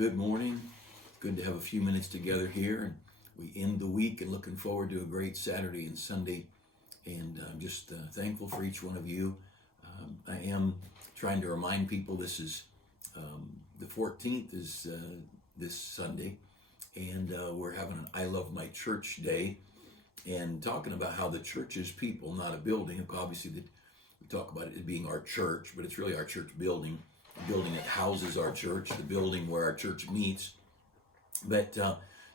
Good morning. Good to have a few minutes together here. And we end the week and looking forward to a great Saturday and Sunday. And I'm just thankful for each one of you. I am trying to remind people this is the 14th is this Sunday. And we're having an I Love My Church Day and talking about how the church is people, not a building. Obviously, we talk about it as being our church, but it's really our church building. The building that houses our church, the building where our church meets. But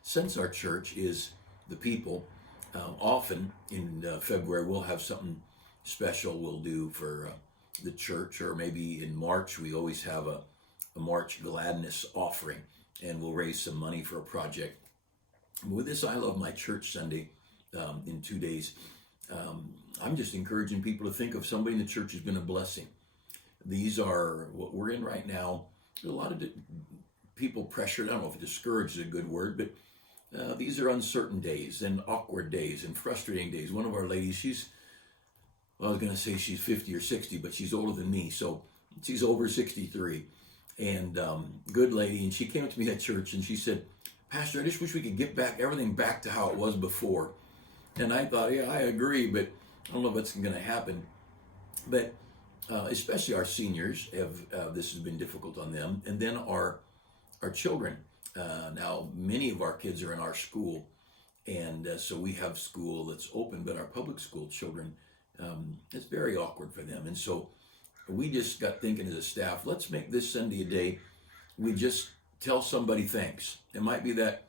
since our church is the people, often in February we'll have something special we'll do for the church, or maybe in March we always have a March Gladness offering, and we'll raise some money for a project. With this I Love My Church Sunday in 2 days, I'm just encouraging people to think of somebody in the church who's been a blessing. These are what we're in right now. There's a lot of people pressured. I don't know if discouraged is a good word, but these are uncertain days and awkward days and frustrating days. One of our ladies, I was going to say she's 50 or 60, but she's older than me, so she's over 63, and good lady. And she came up to me at church and she said, "Pastor, I just wish we could get everything back to how it was before." And I thought, yeah, I agree, but I don't know if that's going to happen. But especially our seniors this has been difficult on them, and then our children. Now many of our kids are in our school, and so we have school that's open, but our public school children, it's very awkward for them. And so we just got thinking as a staff, let's make this Sunday a day we just tell somebody thanks. It might be that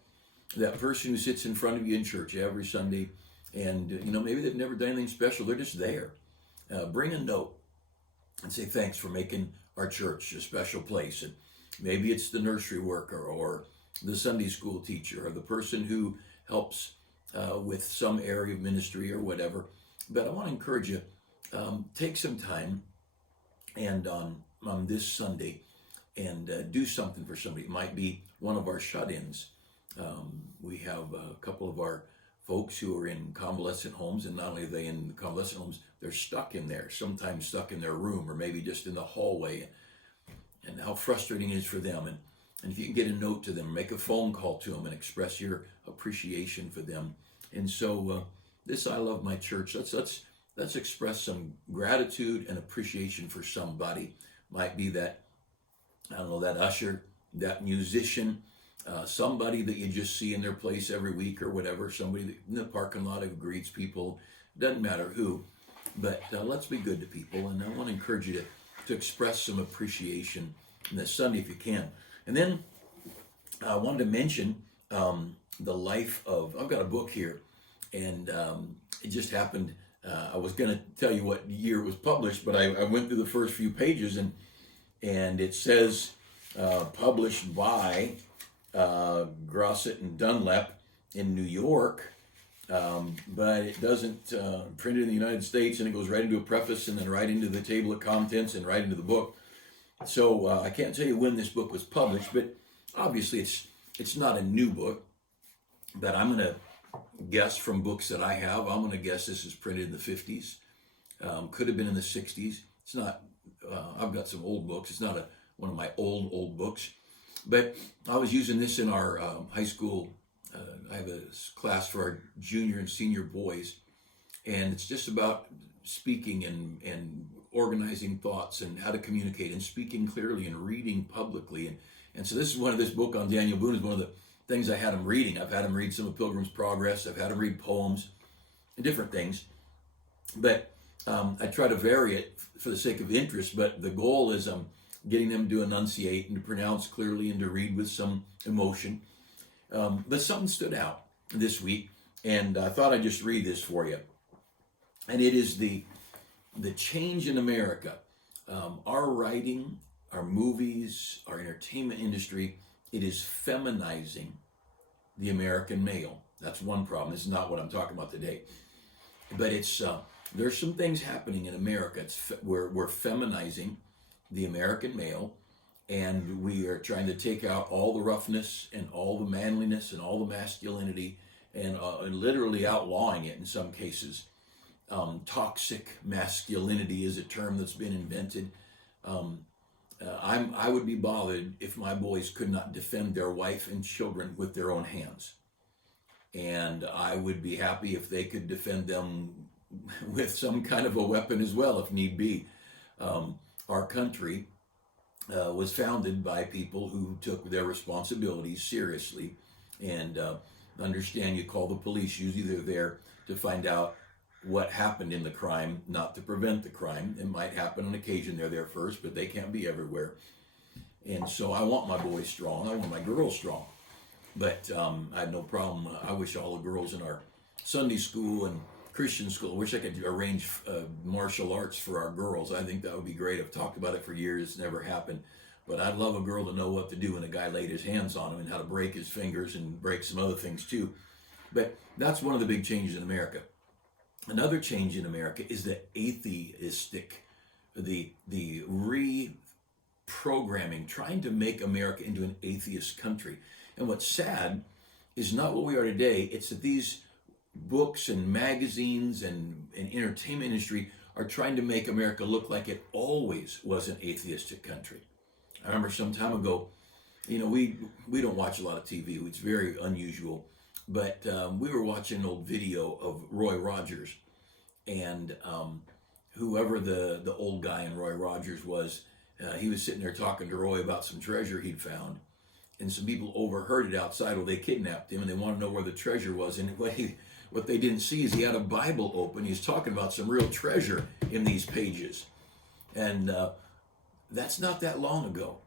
person who sits in front of you in church every Sunday, and maybe they've never done anything special, they're just there. Bring a note and say thanks for making our church a special place. And maybe it's the nursery worker or the Sunday school teacher or the person who helps with some area of ministry or whatever. But I want to encourage you, take some time and on this Sunday and do something for somebody. It might be one of our shut-ins. We have a couple of our folks who are in convalescent homes, and not only are they in convalescent homes, they're stuck in there, sometimes stuck in their room or maybe just in the hallway, and how frustrating it is for them. And if you can get a note to them, make a phone call to them and express your appreciation for them. And so this I Love My Church, let's express some gratitude and appreciation for somebody. Might be that, I don't know, that usher, that musician, somebody that you just see in their place every week or whatever, somebody that in the parking lot who greets people, doesn't matter who, but let's be good to people. And I want to encourage you to express some appreciation this Sunday if you can. And then I wanted to mention the life of, I've got a book here, and it just happened, I was going to tell you what year it was published, but I went through the first few pages, and it says published by Grosset and Dunlap in New York, but it doesn't print it in the United States, and it goes right into a preface and then right into the table of contents and right into the book. So I can't tell you when this book was published, but obviously it's not a new book. But I'm going to guess from books that I have, I'm going to guess this is printed in the 50s. Could have been in the 60s. It's not. I've got some old books. It's not one of my old books. But I was using this in our high school. I have a class for our junior and senior boys, and it's just about speaking and organizing thoughts and how to communicate and speaking clearly and reading publicly. And so this book on Daniel Boone is one of the things I had him reading. I've had him read some of Pilgrim's Progress. I've had him read poems and different things. But I try to vary it for the sake of interest, but the goal is getting them to enunciate and to pronounce clearly and to read with some emotion. But something stood out this week, and I thought I'd just read this for you. And it is the change in America. Our writing, our movies, our entertainment industry, it is feminizing the American male. That's one problem. This is not what I'm talking about today. But there's some things happening in America. We're feminizing the American male, and we are trying to take out all the roughness and all the manliness and all the masculinity, and literally outlawing it in some cases. Toxic masculinity is a term that's been invented. I would be bothered if my boys could not defend their wife and children with their own hands. And I would be happy if they could defend them with some kind of a weapon as well, if need be. Our country was founded by people who took their responsibilities seriously. And understand, you call the police, usually they're there to find out what happened in the crime, not to prevent the crime. It might happen on occasion, they're there first, but they can't be everywhere. And so I want my boys strong, I want my girls strong. But I had no problem. I wish all the girls in our Sunday school and Christian school, I wish I could arrange martial arts for our girls. I think that would be great. I've talked about it for years. It's never happened. But I'd love a girl to know what to do when a guy laid his hands on him and how to break his fingers and break some other things too. But that's one of the big changes in America. Another change in America is the atheistic, the reprogramming, trying to make America into an atheist country. And what's sad is not what we are today. It's that these books and magazines and entertainment industry are trying to make America look like it always was an atheistic country. I remember some time ago, we don't watch a lot of TV. It's very unusual. But we were watching an old video of Roy Rogers. And whoever the old guy in Roy Rogers was, he was sitting there talking to Roy about some treasure he'd found. And some people overheard it outside. Well, they kidnapped him and they wanted to know where the treasure was. And what they didn't see is he had a Bible open. He's talking about some real treasure in these pages. And that's not that long ago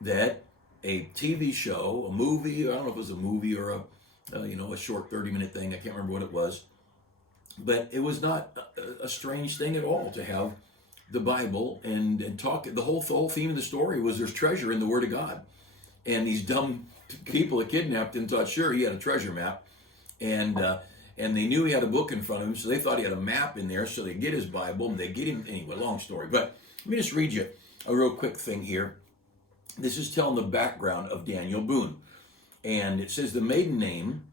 that a TV show, a movie, I don't know if it was a movie or a short 30-minute thing. I can't remember what it was. But it was not a strange thing at all to have the Bible and talk. The whole theme of the story was there's treasure in the Word of God. And these dumb people that kidnapped him thought, sure, he had a treasure map. And they knew he had a book in front of him, so they thought he had a map in there, so they get his Bible, and they get him, anyway, long story. But let me just read you a real quick thing here. This is telling the background of Daniel Boone. And it says the maiden name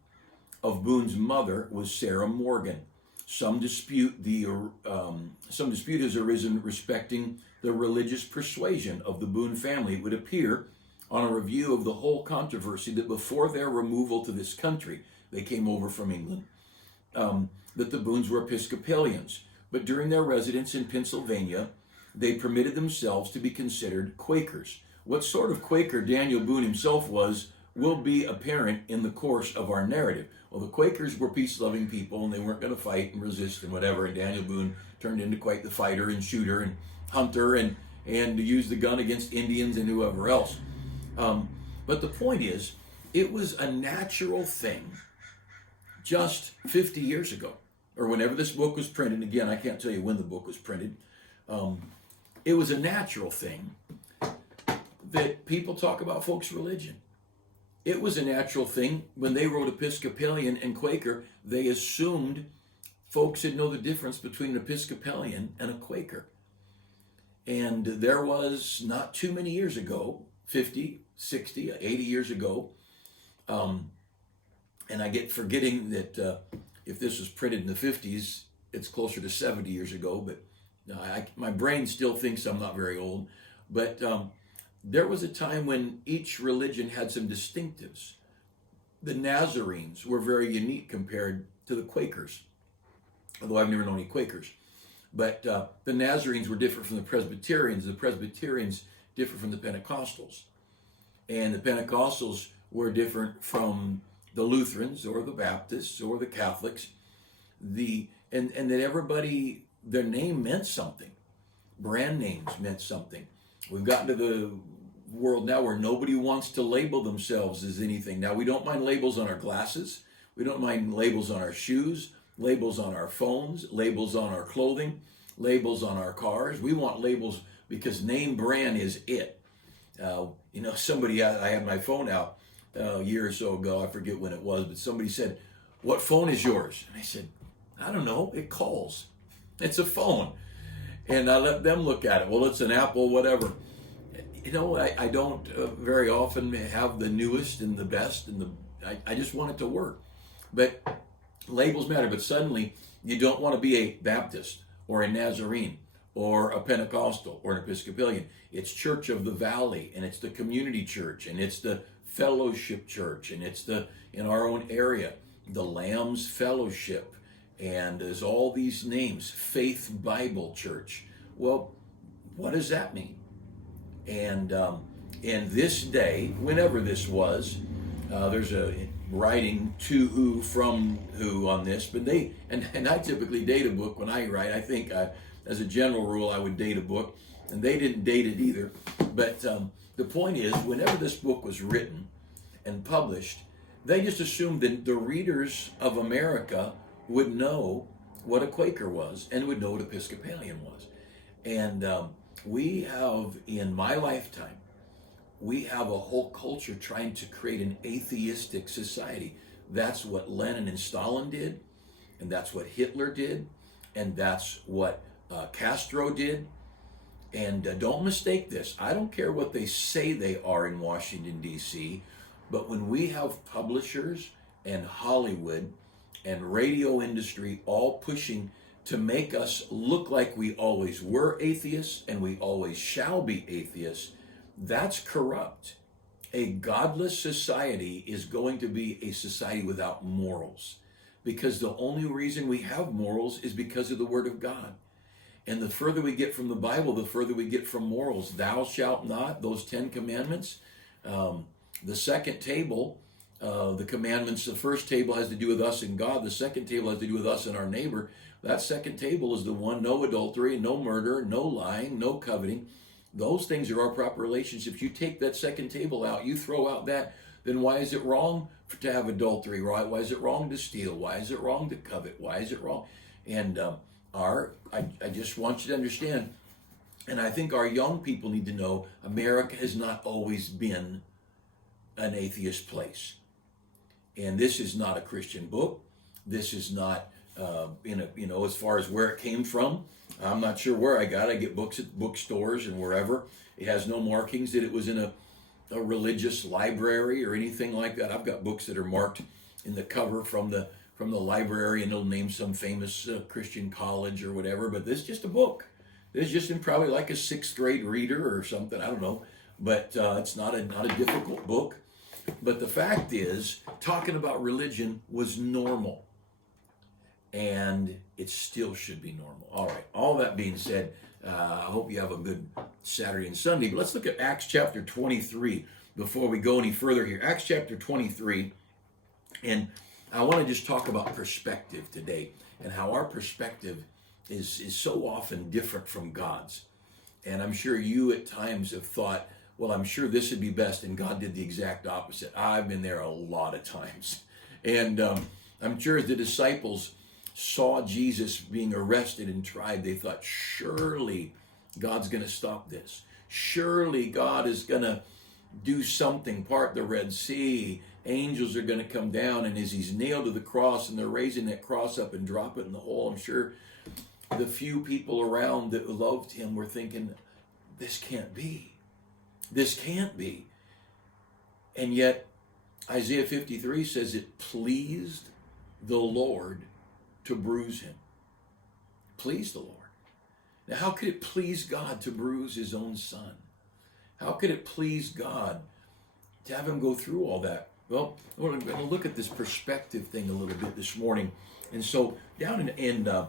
of Boone's mother was Sarah Morgan. Some dispute has arisen respecting the religious persuasion of the Boone family. It would appear on a review of the whole controversy that before their removal to this country, they came over from England, that the Boones were Episcopalians. But during their residence in Pennsylvania, they permitted themselves to be considered Quakers. What sort of Quaker Daniel Boone himself was will be apparent in the course of our narrative. Well, the Quakers were peace-loving people, and they weren't going to fight and resist and whatever, and Daniel Boone turned into quite the fighter and shooter and hunter and used the gun against Indians and whoever else. But the point is, it was a natural thing just 50 years ago, or whenever this book was printed. Again, I can't tell you when the book was printed. It was a natural thing that people talk about folks' religion. It was a natural thing when they wrote Episcopalian and Quaker. They assumed folks would know the difference between an Episcopalian and a Quaker. And there was not too many years ago, 50, 60, 80 years ago, and I get forgetting that if this was printed in the 50s, it's closer to 70 years ago, but my brain still thinks I'm not very old. But there was a time when each religion had some distinctives. The Nazarenes were very unique compared to the Quakers, although I've never known any Quakers. But the Nazarenes were different from the Presbyterians. The Presbyterians different from the Pentecostals. And the Pentecostals were different from the Lutherans or the Baptists or the Catholics. And that everybody, their name meant something. Brand names meant something. We've gotten to the world now where nobody wants to label themselves as anything. Now, we don't mind labels on our glasses. We don't mind labels on our shoes, labels on our phones, labels on our clothing, labels on our cars. We want labels because name brand is it. Somebody, I had my phone out a year or so ago, I forget when it was, but somebody said, "What phone is yours?" And I said, "I don't know, it calls. It's a phone." And I let them look at it. Well, it's an Apple, whatever. I don't very often have the newest and the best, and I just want it to work. But labels matter. But suddenly, you don't want to be a Baptist or a Nazarene or a Pentecostal or an Episcopalian. It's Church of the Valley, and it's the community church, and it's the fellowship church, and it's the, in our own area, the Lamb's Fellowship, and there's all these names, Faith Bible Church. Well, what does that mean? And in this day, whenever this was, there's a writing to who, from who on this, but they, and I typically date a book when I write. I think as a general rule, I would date a book, and they didn't date it either. But the point is, whenever this book was written and published, they just assumed that the readers of America would know what a Quaker was and would know what Episcopalian was. And we have, in my lifetime, we have a whole culture trying to create an atheistic society. That's what Lenin and Stalin did, and that's what Hitler did, and that's what Castro did. And don't mistake this. I don't care what they say they are in Washington, D.C., but when we have publishers and Hollywood and radio industry all pushing to make us look like we always were atheists and we always shall be atheists, that's corrupt. A godless society is going to be a society without morals, because the only reason we have morals is because of the Word of God. And the further we get from the Bible, the further we get from morals. Thou shalt not, those 10 commandments. The second table, the commandments, the first table has to do with us and God. The second table has to do with us and our neighbor. That second table is the one: no adultery, no murder, no lying, no coveting. Those things are our proper relationships. You take that second table out, you throw out that, then why is it wrong to have adultery? Why is it wrong to steal? Why is it wrong to covet? Why is it wrong? And I just want you to understand, and I think our young people need to know, America has not always been an atheist place. And this is not a Christian book. This is not as far as where it came from. I'm not sure where I got it. I get books at bookstores and wherever. It has no markings that it was in a religious library or anything like that. I've got books that are marked in the cover from the library, and it'll name some famous Christian college or whatever. But this is just a book. This is just in probably like a 6th grade reader or something. I don't know. But it's not a difficult book. But the fact is, talking about religion was normal. And it still should be normal. All right. All that being said, I hope you have a good Saturday and Sunday. But let's look at Acts chapter 23 before we go any further here. Acts chapter 23. And I want to just talk about perspective today, and how our perspective is so often different from God's. And I'm sure you at times have thought, well, I'm sure this would be best, and God did the exact opposite. I've been there a lot of times. And I'm sure as the disciples saw Jesus being arrested and tried, they thought, surely God's going to stop this. Surely God is going to do something, part the Red Sea. Angels are going to come down, and as he's nailed to the cross and they're raising that cross up and drop it in the hole, I'm sure the few people around that loved him were thinking, this can't be. This can't be. And yet Isaiah 53 says it pleased the Lord to bruise him. Pleased the Lord. Now, how could it please God to bruise his own son? How could it please God to have him go through all that? Well, we're going to look at this perspective thing a little bit this morning. And so down in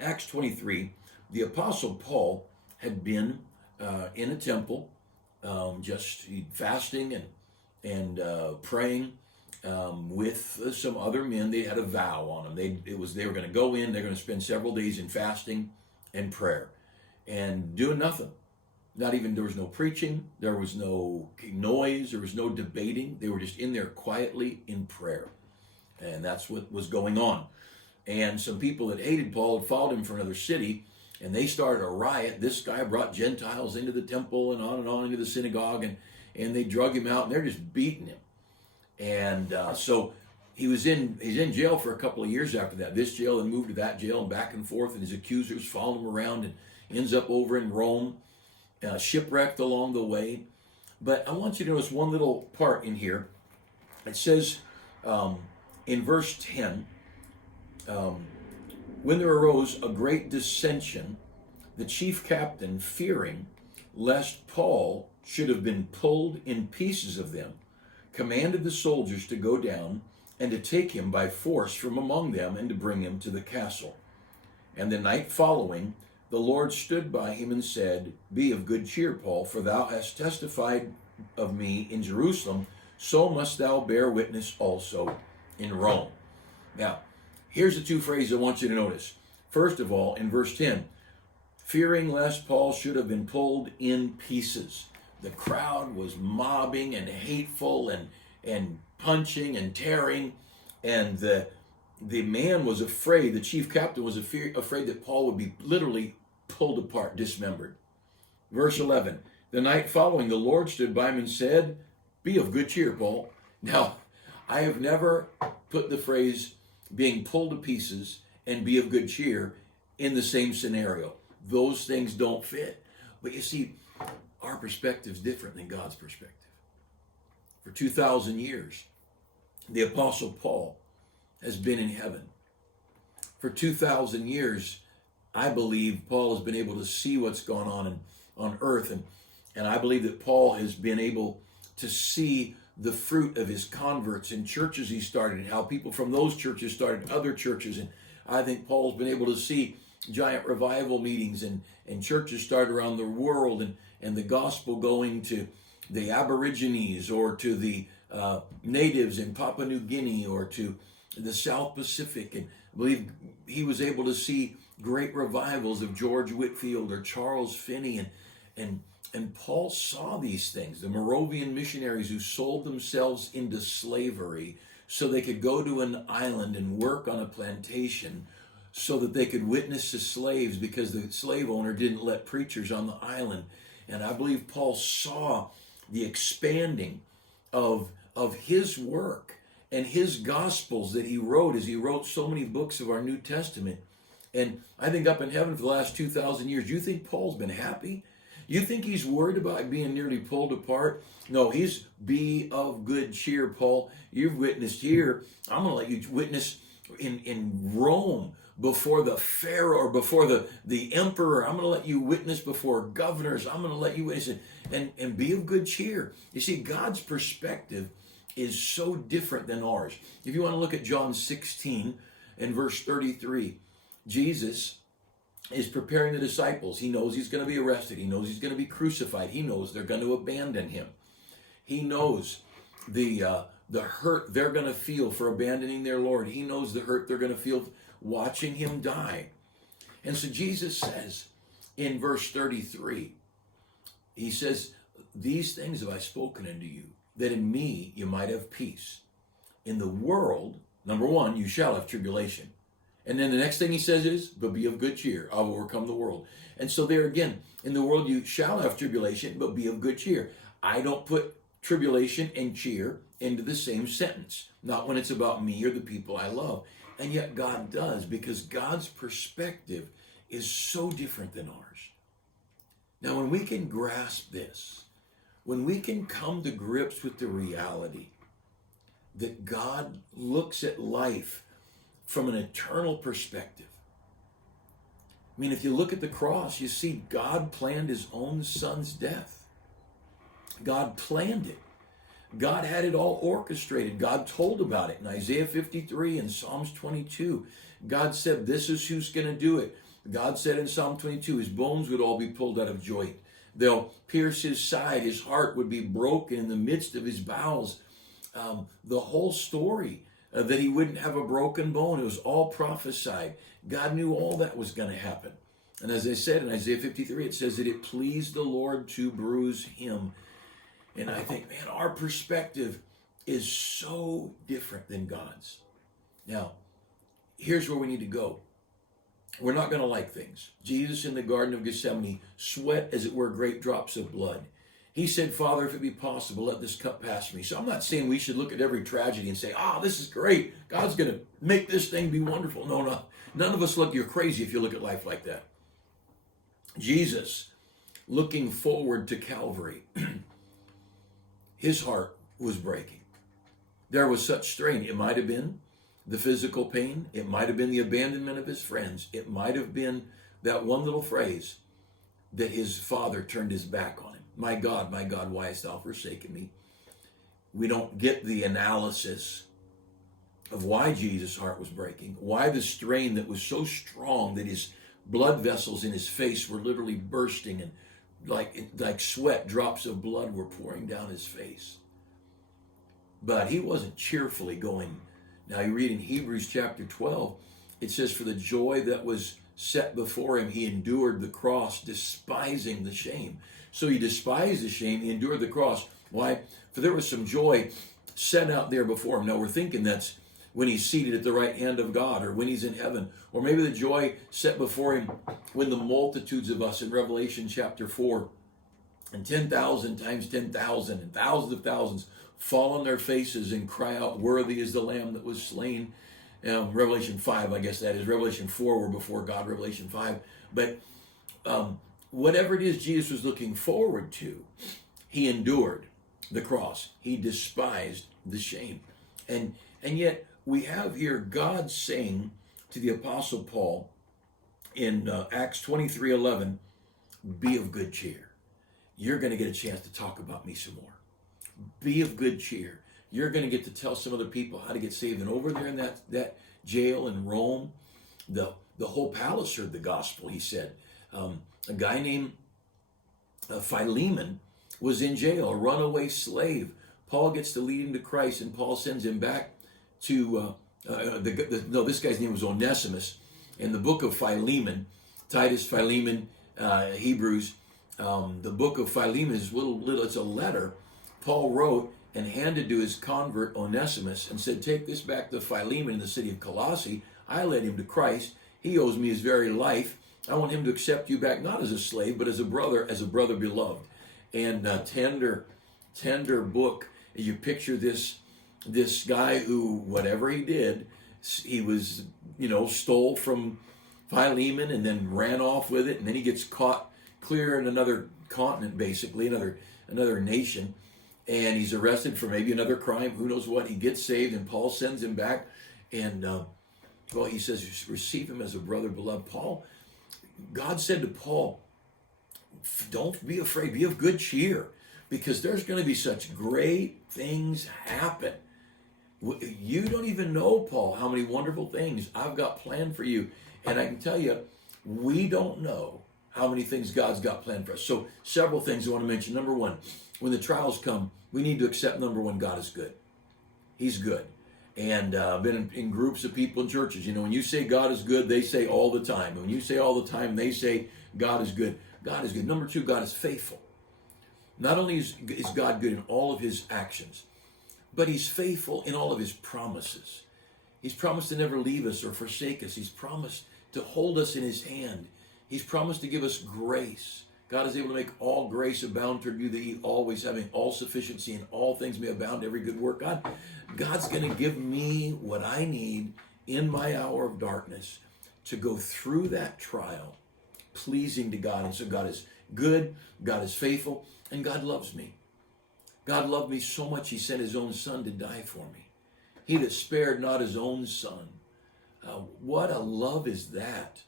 Acts 23, the Apostle Paul had been in a temple, just fasting and praying with some other men. They had a vow on them. They were going to go in. They're going to spend several days in fasting and prayer and doing nothing. Not even, there was no preaching, there was no noise, there was no debating. They were just in there quietly in prayer. And that's what was going on. And some people that hated Paul had followed him from another city, and they started a riot. This guy brought Gentiles into the temple and on into the synagogue, and they drug him out, and they're just beating him. And so he's in jail for a couple of years after that. This jail, and moved to that jail, and back and forth, and his accusers followed him around, and ends up over in Rome. Shipwrecked along the way. But I want you to notice one little part in here. It says in verse 10, when there arose a great dissension, The chief captain, fearing lest Paul should have been pulled in pieces of them, commanded the soldiers to go down and to take him by force from among them and to bring him to the castle. And the night following, the Lord stood by him and said, Be of good cheer, Paul, for thou hast testified of me in Jerusalem, so must thou bear witness also in Rome. Now, here's the two phrases I want you to notice. First of all, in verse 10, fearing lest Paul should have been pulled in pieces. The crowd was mobbing and hateful and punching and tearing, and the man was afraid, the chief captain was afraid that Paul would be literally pulled apart, dismembered. Verse 11, the night following, the Lord stood by him and said, Be of good cheer, Paul. Now, I have never put the phrase being pulled to pieces and be of good cheer in the same scenario. Those things don't fit. But you see, our perspective is different than God's perspective. For 2,000 years, the Apostle Paul has been in heaven. For 2,000 years, I believe Paul has been able to see what's gone on earth. And I believe that Paul has been able to see the fruit of his converts in churches he started and how people from those churches started other churches. And I think Paul's been able to see giant revival meetings and churches started around the world and the gospel going to the Aborigines or to the natives in Papua New Guinea or to the South Pacific. And I believe he was able to see great revivals of George Whitefield or Charles Finney. And Paul saw these things, the Moravian missionaries who sold themselves into slavery so they could go to an island and work on a plantation so that they could witness to slaves because the slave owner didn't let preachers on the island. And I believe Paul saw the expanding of his work and his gospels that he wrote as he wrote so many books of our New Testament. And I think up in heaven for the last 2,000 years, you think Paul's been happy? You think he's worried about being nearly pulled apart? No, he's be of good cheer, Paul. You've witnessed here. I'm going to let you witness in Rome before the Pharaoh or before the emperor. I'm going to let you witness before governors. I'm going to let you witness and be of good cheer. You see, God's perspective is so different than ours. If you want to look at John 16 and verse 33, Jesus is preparing the disciples. He knows he's going to be arrested. He knows he's going to be crucified. He knows they're going to abandon him. He knows the hurt they're going to feel for abandoning their Lord. He knows the hurt they're going to feel watching him die. And so Jesus says in verse 33, he says, These things have I spoken unto you, that in me you might have peace. In the world, number one, you shall have tribulation. And then the next thing he says is, but be of good cheer, I will overcome the world. And so there again, in the world you shall have tribulation, but be of good cheer. I don't put tribulation and cheer into the same sentence, not when it's about me or the people I love. And yet God does, because God's perspective is so different than ours. Now, when we can grasp this, when we can come to grips with the reality that God looks at life from an eternal perspective. I mean, if you look at the cross, you see God planned his own son's death. God planned it. God had it all orchestrated. God told about it in Isaiah 53 and Psalms 22. God said, this is who's going to do it. God said in Psalm 22, his bones would all be pulled out of joint. They'll pierce his side. His heart would be broken in the midst of his bowels. The whole story that he wouldn't have a broken bone. It was all prophesied. God knew all that was going to happen. And as I said in Isaiah 53, it says that it pleased the Lord to bruise him. And I think, man, our perspective is so different than God's. Now, here's where we need to go. We're not going to like things. Jesus in the Garden of Gethsemane sweat, as it were, great drops of blood. He said, Father, if it be possible, let this cup pass me. So I'm not saying we should look at every tragedy and say, this is great. God's going to make this thing be wonderful. No. None of us you're crazy if you look at life like that. Jesus, looking forward to Calvary, his heart was breaking. There was such strain. It might have been the physical pain. It might have been the abandonment of his friends. It might have been that one little phrase that his father turned his back on him. My God, why hast thou forsaken me? We don't get the analysis of why Jesus' heart was breaking, why the strain that was so strong that his blood vessels in his face were literally bursting, and like sweat, drops of blood were pouring down his face. But he wasn't cheerfully going. Now you read in Hebrews chapter 12, it says, for the joy that was set before him, he endured the cross, despising the shame. So he despised the shame, he endured the cross. Why? For there was some joy set out there before him. Now we're thinking that's when he's seated at the right hand of God, or when he's in heaven, or maybe the joy set before him when the multitudes of us in Revelation chapter 4, and 10,000 times 10,000 and thousands of thousands fall on their faces and cry out, worthy is the Lamb that was slain. Revelation 5, I guess that is. Revelation 4 were before God, Revelation 5. But whatever it is Jesus was looking forward to, he endured the cross. He despised the shame. And yet we have here God saying to the Apostle Paul in Acts 23:11, be of good cheer. You're going to get a chance to talk about me some more. Be of good cheer. You're going to get to tell some other people how to get saved. And over there in that jail in Rome, the whole palace heard the gospel, he said. A guy named Philemon was in jail, a runaway slave. Paul gets to lead him to Christ, and Paul sends him back to, this guy's name was Onesimus. In the book of Philemon, Titus, Philemon, Hebrews, the book of Philemon is it's a letter Paul wrote and handed to his convert Onesimus and said, take this back to Philemon in the city of Colossae. I led him to Christ. He owes me his very life. I want him to accept you back, not as a slave, but as a brother beloved. And tender book. You picture this guy who, whatever he did, he was, stole from Philemon and then ran off with it, and then he gets caught clear in another continent, basically, another nation, and he's arrested for maybe another crime, who knows what. He gets saved, and Paul sends him back, and he says, receive him as a brother beloved. God said to Paul, don't be afraid, be of good cheer, because there's going to be such great things happen. You don't even know, Paul, how many wonderful things I've got planned for you. And I can tell you, we don't know how many things God's got planned for us. So several things I want to mention. Number one, when the trials come, we need to accept, number one, God is good. He's good. And I've been in groups of people in churches. When you say God is good, they say all the time. When you say all the time, they say God is good. God is good. Number two, God is faithful. Not only is God good in all of his actions, but he's faithful in all of his promises. He's promised to never leave us or forsake us. He's promised to hold us in his hand. He's promised to give us grace. God is able to make all grace abound toward you, that ye always, having all sufficiency in all things, may abound to every good work. God's going to give me what I need in my hour of darkness to go through that trial, pleasing to God. And so God is good, God is faithful, and God loves me. God loved me so much, he sent his own son to die for me. He that spared not his own son. What a love is that?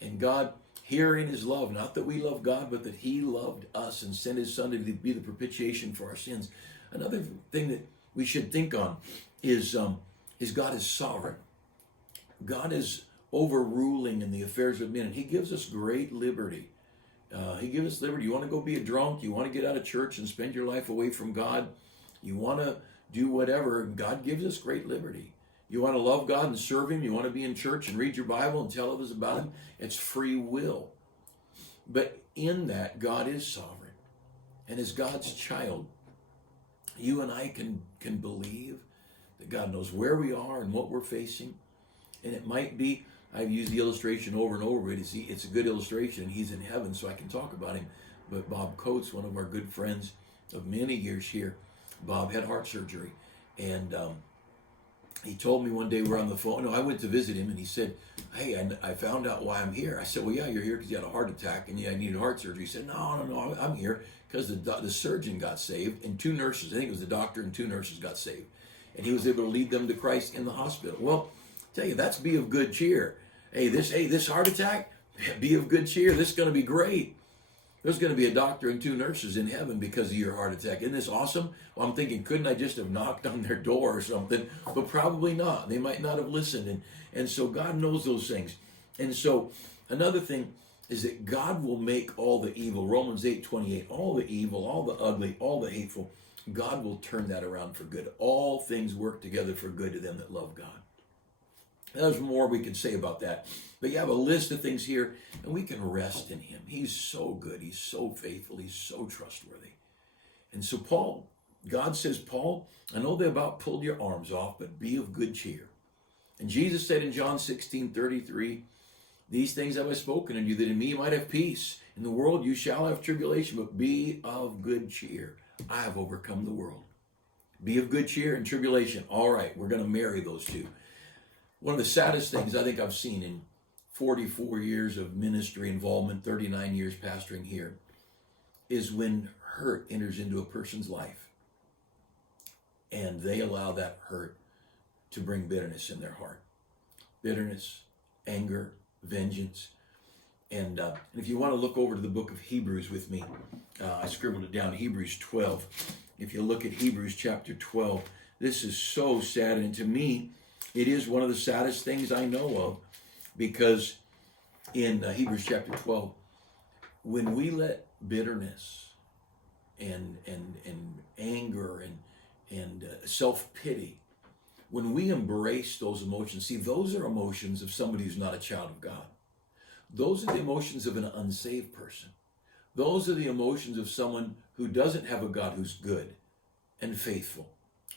And God, herein his love, not that we love God, but that he loved us and sent his son to be the propitiation for our sins. Another thing that we should think on is God is sovereign. God is overruling in the affairs of men, and he gives us great liberty. He gives us liberty. You want to go be a drunk? You want to get out of church and spend your life away from God? You want to do whatever? God gives us great liberty. You want to love God and serve him? You want to be in church and read your Bible and tell others about him? It's free will. But in that, God is sovereign. And as God's child, you and I can believe that God knows where we are and what we're facing. And it might be, I've used the illustration over and over, but it's a good illustration. He's in heaven, so I can talk about him. But Bob Coates, one of our good friends of many years here, Bob had heart surgery. And he told me one day, we're on the phone. No, I went to visit him, and he said, hey, I found out why I'm here. I said, well, yeah, you're here because you had a heart attack, and yeah, I needed heart surgery. He said, no, I'm here because the surgeon got saved, and two nurses, I think it was the doctor and two nurses got saved. And he was able to lead them to Christ in the hospital. Well, tell you, that's be of good cheer. Hey, this heart attack, be of good cheer. This is going to be great. There's going to be a doctor and 2 nurses in heaven because of your heart attack. Isn't this awesome? Well, I'm thinking, couldn't I just have knocked on their door or something? But probably not. They might not have listened. And so God knows those things. And so another thing is that God will make all the evil, Romans 8:28, all the evil, all the ugly, all the hateful, God will turn that around for good. All things work together for good to them that love God. There's more we could say about that. But you have a list of things here, and we can rest in him. He's so good. He's so faithful. He's so trustworthy. And so God says, Paul, I know they about pulled your arms off, but be of good cheer. And Jesus said in John 16:33, these things have I spoken unto you, that in me you might have peace. In the world you shall have tribulation, but be of good cheer. I have overcome the world. Be of good cheer and tribulation. All right, we're going to marry those two. One of the saddest things I think I've seen in 44 years of ministry involvement, 39 years pastoring here, is when hurt enters into a person's life and they allow that hurt to bring bitterness in their heart. Bitterness, anger, vengeance. And if you want to look over to the book of Hebrews with me, I scribbled it down, Hebrews 12. If you look at Hebrews chapter 12, this is so sad. And to me, it is one of the saddest things I know of, because in Hebrews chapter 12, when we let bitterness and anger and self-pity, when we embrace those emotions, see, those are emotions of somebody who's not a child of God. Those are the emotions of an unsaved person. Those are the emotions of someone who doesn't have a God who's good and faithful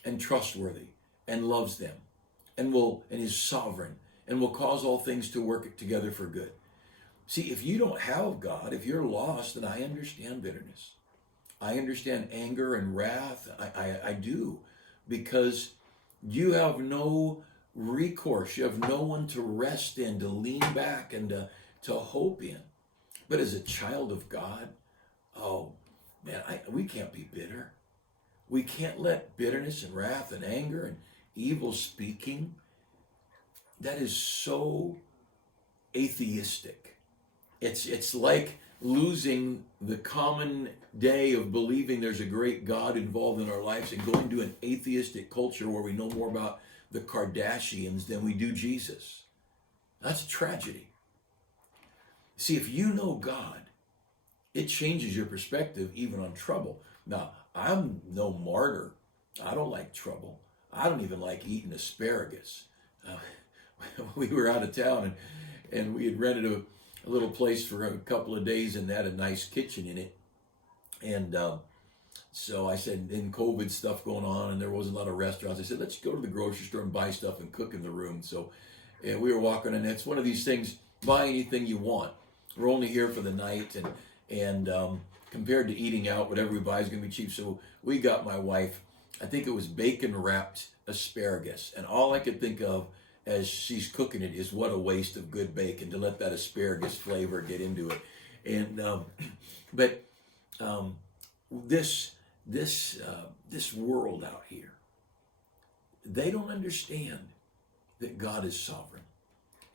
and trustworthy and loves them and is sovereign and will cause all things to work together for good. See, if you don't have God, if you're lost, then I understand bitterness. I understand anger and wrath. I do, because you have no recourse. You have no one to rest in, to lean back and to hope in. But as a child of God, oh man, we can't be bitter. We can't let bitterness and wrath and anger and evil speaking, that is so atheistic. It's like losing the common day of believing there's a great God involved in our lives and going to an atheistic culture where we know more about the Kardashians than we do Jesus. That's a tragedy. See, if you know God, it changes your perspective even on trouble. Now, I'm no martyr. I don't like trouble. I don't even like eating asparagus. We were out of town and we had rented a little place for a couple of days and had a nice kitchen in it. And so I said, in COVID stuff going on and there wasn't a lot of restaurants, I said, let's go to the grocery store and buy stuff and cook in the room. So we were walking, and it's one of these things, buy anything you want. We're only here for the night, and compared to eating out, whatever we buy is going to be cheap. So we got my wife, I think it was bacon wrapped asparagus. And all I could think of as she's cooking it is what a waste of good bacon to let that asparagus flavor get into it. And this world out here, they don't understand that God is sovereign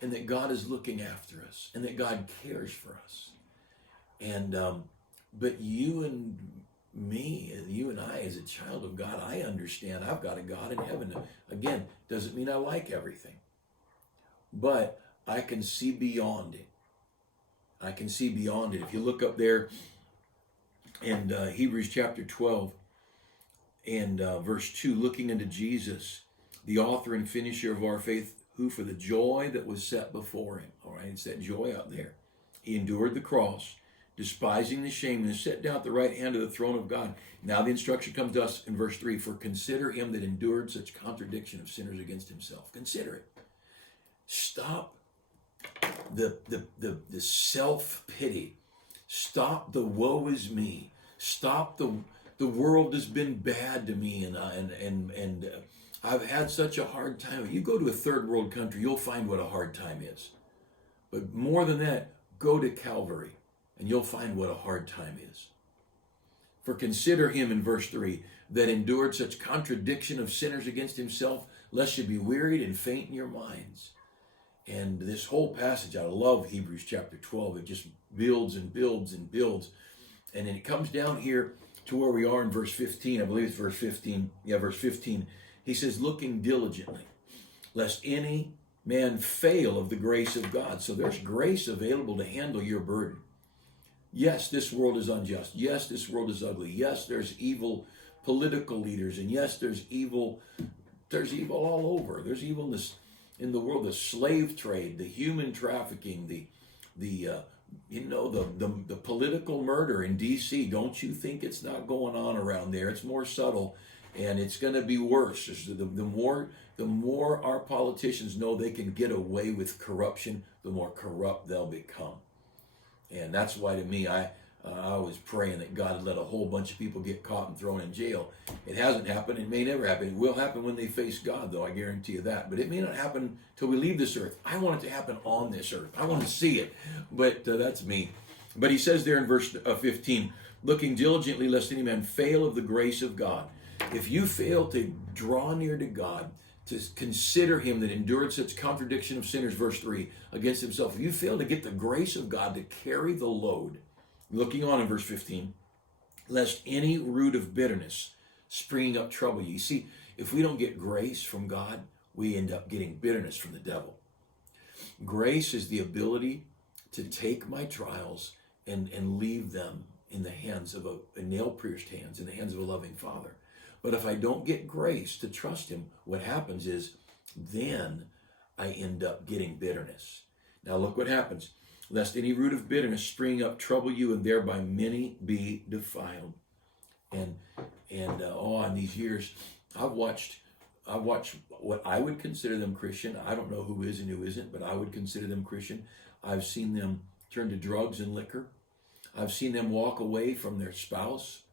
and that God is looking after us and that God cares for us. And but you and me, you and I, as a child of God, I understand I've got a God in heaven. Again, doesn't mean I like everything, but I can see beyond it. I can see beyond it. If you look up there in Hebrews chapter 12 and verse 2, looking unto Jesus, the author and finisher of our faith, who for the joy that was set before him, all right, it's that joy out there, he endured the cross, despising the shame, and is set down at the right hand of the throne of God. Now the instruction comes to us in verse 3, for consider him that endured such contradiction of sinners against himself. Consider it. Stop the self-pity. Stop the woe is me. Stop the world has been bad to me, and I've had such a hard time. You go to a third world country, you'll find what a hard time is. But more than that, go to Calvary, and you'll find what a hard time is. For consider him, in verse 3, that endured such contradiction of sinners against himself, lest you be wearied and faint in your minds. And this whole passage, I love Hebrews chapter 12. It just builds and builds and builds. And then it comes down here to where we are in verse 15. I believe it's verse 15. Yeah, verse 15. He says, looking diligently, lest any man fail of the grace of God. So there's grace available to handle your burden. Yes, this world is unjust. Yes, this world is ugly. Yes, there's evil political leaders. And yes, there's evil all over. There's evilness in the world, the slave trade, the human trafficking, the political murder in D.C. Don't you think it's not going on around there? It's more subtle, and it's going to be worse. The more our politicians know they can get away with corruption, the more corrupt they'll become. And that's why, to me, I was praying that God would let a whole bunch of people get caught and thrown in jail. It hasn't happened. It may never happen. It will happen when they face God, though, I guarantee you that. But it may not happen till we leave this earth. I want it to happen on this earth. I want to see it. But that's me. But he says there in verse 15, looking diligently lest any man fail of the grace of God. If you fail to draw near to God, to consider him that endured such contradiction of sinners, verse 3, against himself. If you fail to get the grace of God to carry the load, looking on in verse 15, lest any root of bitterness springing up trouble you. You see, if we don't get grace from God, we end up getting bitterness from the devil. Grace is the ability to take my trials and leave them in the hands of a nail-pierced hands, in the hands of a loving Father. But if I don't get grace to trust him, what happens is then I end up getting bitterness. Now look what happens. Lest any root of bitterness spring up trouble you, and thereby many be defiled. And in these years, I've watched what I would consider them Christian. I don't know who is and who isn't, but I would consider them Christian. I've seen them turn to drugs and liquor. I've seen them walk away from their spouse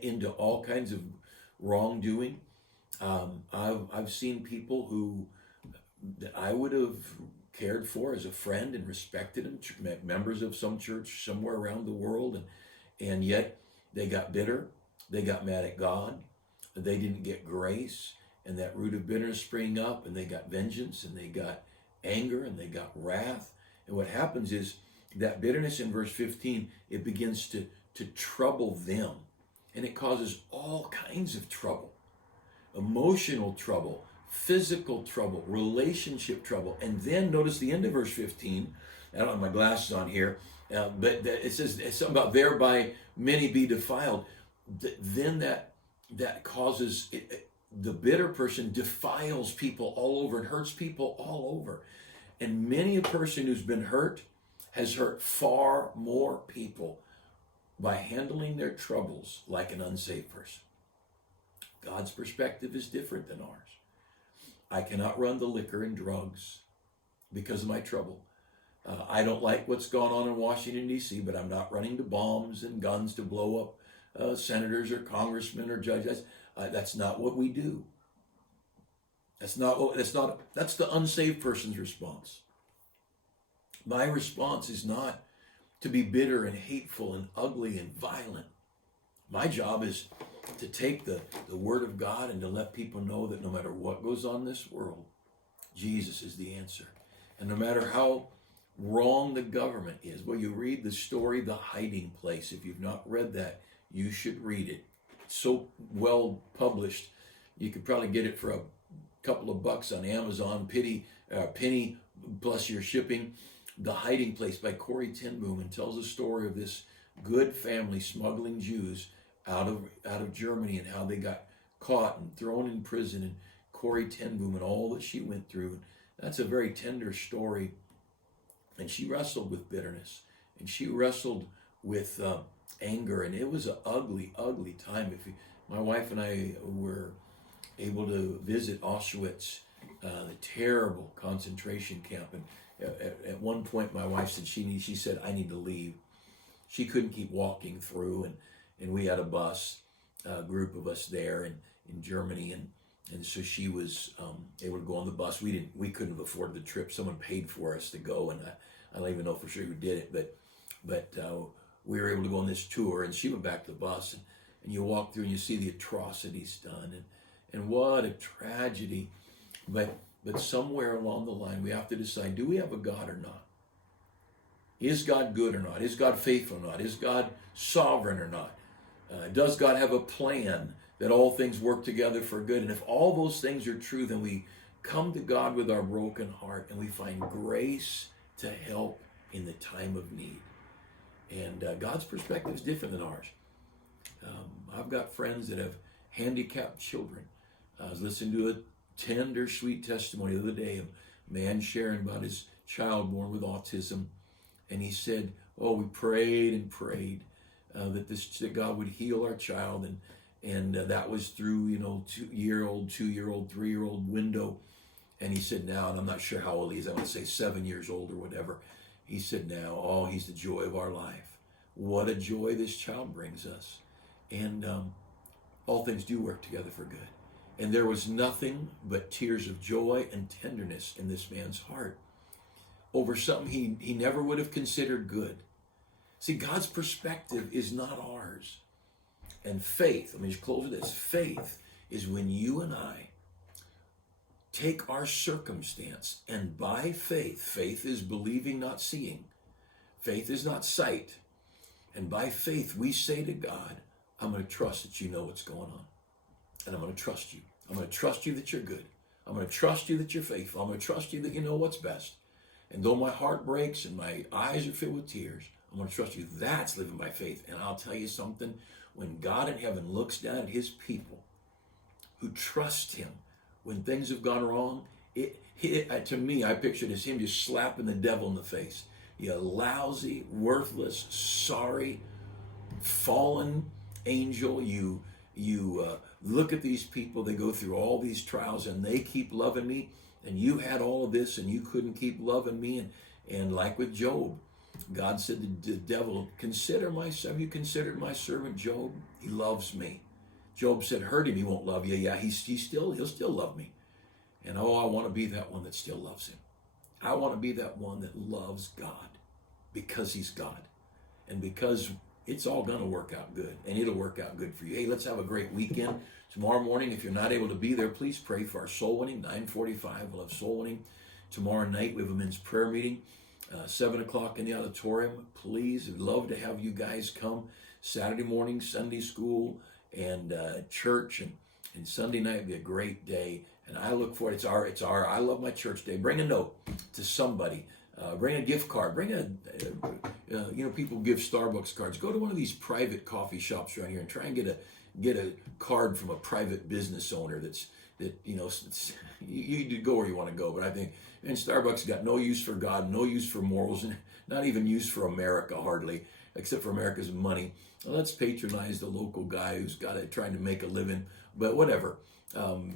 into all kinds of wrongdoing. I've seen people who that I would have cared for as a friend and respected them, members of some church somewhere around the world, and yet they got bitter, they got mad at God, they didn't get grace, and that root of bitterness sprang up, and they got vengeance, and they got anger, and they got wrath. And what happens is that bitterness in verse 15, it begins to trouble them. And it causes all kinds of trouble. Emotional trouble, physical trouble, relationship trouble. And then notice the end of verse 15. I don't have my glasses on here, but it says it's something about thereby many be defiled. Then that causes, the bitter person defiles people all over and hurts people all over. And many a person who's been hurt has hurt far more people by handling their troubles like an unsaved person. God's perspective is different than ours. I cannot run the liquor and drugs because of my trouble. I don't like what's gone on in Washington, D.C., but I'm not running to bombs and guns to blow up senators or congressmen or judges. That's not what we do. That's the unsaved person's response. My response is not to be bitter and hateful and ugly and violent. My job is to take the word of God and to let people know that no matter what goes on in this world, Jesus is the answer. And no matter how wrong the government is, well, you read the story, The Hiding Place. If you've not read that, you should read it. It's so well published, you could probably get it for a couple of bucks on Amazon, penny plus your shipping. The Hiding Place by Corrie ten Boom, and tells the story of this good family smuggling Jews out of Germany and how they got caught and thrown in prison, and Corrie ten Boom and all that she went through. That's a very tender story. And she wrestled with bitterness, and she wrestled with anger, and it was an ugly, ugly time. My wife and I were able to visit Auschwitz, the terrible concentration camp, and at one point my wife said she said I need to leave. She couldn't keep walking through, and we had a bus, a group of us there in Germany, and so she was able to go on the bus. We couldn't have afforded the trip. Someone paid for us to go, and I don't even know for sure who did it, but we were able to go on this tour, and she went back to the bus, and you walk through and you see the atrocities done, and what a tragedy. But somewhere along the line, we have to decide, do we have a God or not? Is God good or not? Is God faithful or not? Is God sovereign or not? Does God have a plan that all things work together for good? And if all those things are true, then we come to God with our broken heart and we find grace to help in the time of need. And God's perspective is different than ours. I've got friends that have handicapped children. I was listening to a tender, sweet testimony the other day of a man sharing about his child born with autism. And he said, oh, we prayed and prayed that God would heal our child. And that was through, 2-year-old, 2-year-old, 3-year-old window. And he said now, and I'm not sure how old he is, I want to say 7 years old or whatever. He said now, oh, he's the joy of our life. What a joy this child brings us. And all things do work together for good. And there was nothing but tears of joy and tenderness in this man's heart over something he never would have considered good. See, God's perspective is not ours. And faith, let me just close with this. Faith is when you and I take our circumstance and by faith, faith is believing, not seeing. Faith is not sight. And by faith, we say to God, I'm going to trust that you know what's going on. And I'm going to trust you. I'm going to trust you that you're good. I'm going to trust you that you're faithful. I'm going to trust you that you know what's best. And though my heart breaks and my eyes are filled with tears, I'm going to trust you. That's living by faith. And I'll tell you something. When God in heaven looks down at his people who trust him when things have gone wrong, to me, I picture it as him just slapping the devil in the face. You lousy, worthless, sorry, fallen angel. You look at these people, they go through all these trials and they keep loving me, and you had all of this and you couldn't keep loving me. And like with Job, God said to the devil, have you considered my servant Job? He loves me. Job said, hurt him, he won't love you. Yeah, he'll still love me. And I want to be that one that still loves him. I want to be that one that loves God because he's God. And because it's all going to work out good, and it'll work out good for you. Hey, let's have a great weekend. Tomorrow morning, if you're not able to be there, please pray for our soul winning. 9:45, we'll have soul winning. Tomorrow night, we have a men's prayer meeting. 7 o'clock in the auditorium. Please, we'd love to have you guys come. Saturday morning, Sunday school, and church, and Sunday night will be a great day. And I look forward. It's our I love my church day. Bring a note to somebody. Bring a gift card. Bring people give Starbucks cards. Go to one of these private coffee shops around here and try and get a card from a private business owner you go where you want to go. But I think, and Starbucks got no use for God, no use for morals, and not even use for America hardly, except for America's money. Well, let's patronize the local guy who's got it trying to make a living. But whatever.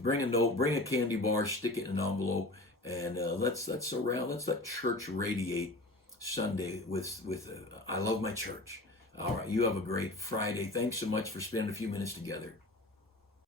Bring a note, bring a candy bar, stick it in an envelope, and let's let church radiate Sunday with I love my church. All right, you have a great Friday. Thanks so much for spending a few minutes together.